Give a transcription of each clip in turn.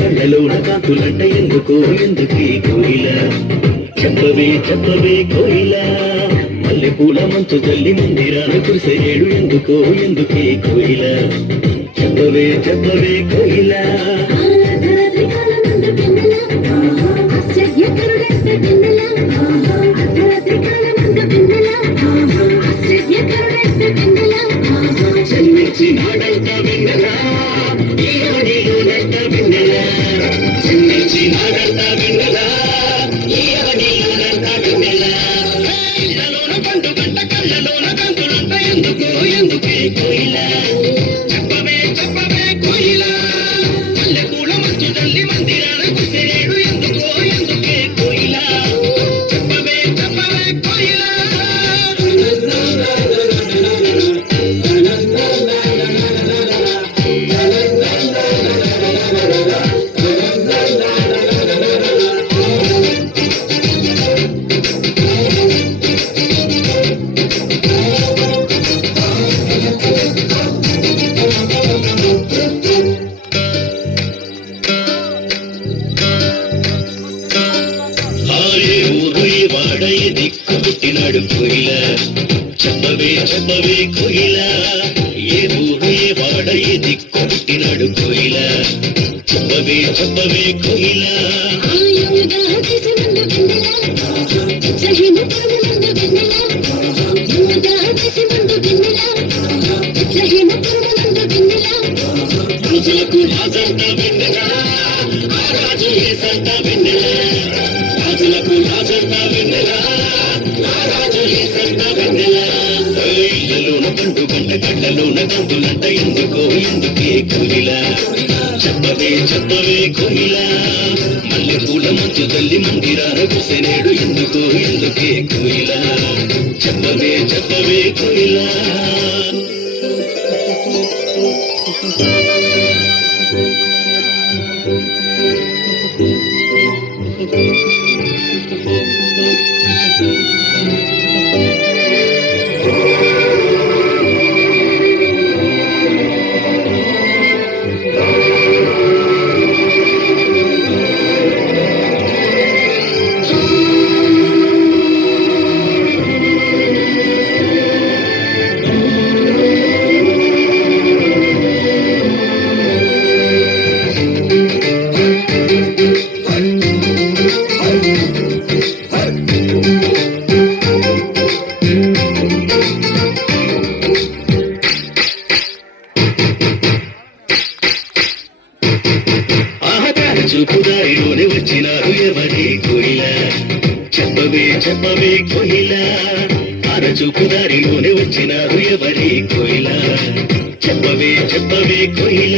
కళ్ళలోన కాంతులంట ఎందుకో ఎందుకీ కోయిల చెప్పవే చెప్పవే కోయిల మల్లెపూల మంచు తల్లి మందిరాన కురిసేడు ఎందుకో ఎందుకీ కోయిల చెప్పవే చెప్పవే కోయిల చెల్లించి నాడంత విన్నరా ఎందుకే కోయిల చెప్పవే చెప్పవే కోయిల మల్లెపూల మంచు తల్లి మందిరాన కురిసేడు ఎందుకో ఎందుకే కోయిల చెప్పవే చెప్పవే కోయిల పుట్టినాడు కోయిల చెప్పవే చెప్పవే కోయిల ఏ ఊరు ఏ వాడ ఏ దిక్కు పుట్టినాడు కోయిల చెప్పవే చెప్పవే కోయిల రోజులకు రాజంతా వెన్నెలా ఆ రాజు ఏసంతా వెన్నెలా రాజులకు రాజంతా వెన్నెలా ఇళ్ళలోన పండు గంట కళ్ళలోన గంతులంట ఎందుకో ఎందుకే కోయిల చెప్పవే చెప్పవే కోయిల మల్లెపూల మంచు తల్లి మందిరాన కురిసేడు ఎందుకో ఎందుకే కోయిల చెప్పవే చెప్పవే కోయిల చూపుదారిలోనే వచ్చినారు ఎవరి కోయిల చెప్పవే చెప్పవే కోయిల చూపుదారిలోనే వచ్చినారు ఎవరి కోయిల చెప్పవే చెప్పవే కోయిల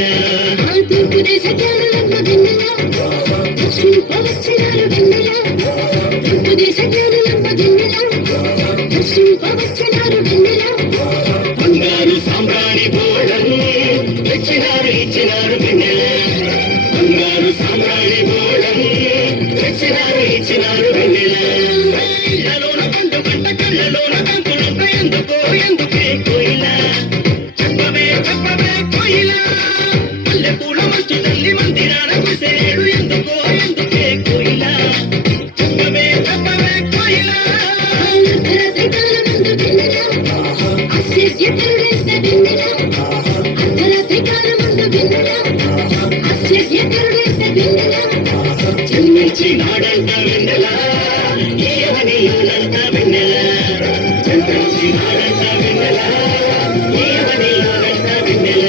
బంగారు సాంబ్రాణి బోడను తెచ్చినారు ఇచ్చినారు వెన్నెల బంగారు సాంబ్రాణి బోడను తెచ్చినారు ఇచ్చినారు వెన్నెల ఇళ్ళలోన పండు గంట కళ్ళలోన కంకులంత ఎందుకో ఎందుకే కోయిల చెప్పవే చెప్పవే కోయిల మల్లెపూల మంచు తల్లి మందిరాన కురిసేడు ఎందుకో ఎందుకే కోయిల చెప్పవే చెప్పవే కోయిల చెల్లించి నాడంట వెన్నెల ఏమని నాడంట వెన్నెల చెల్లించి నాడంట వెన్నెల ఏమని నాడంట వెన్నెల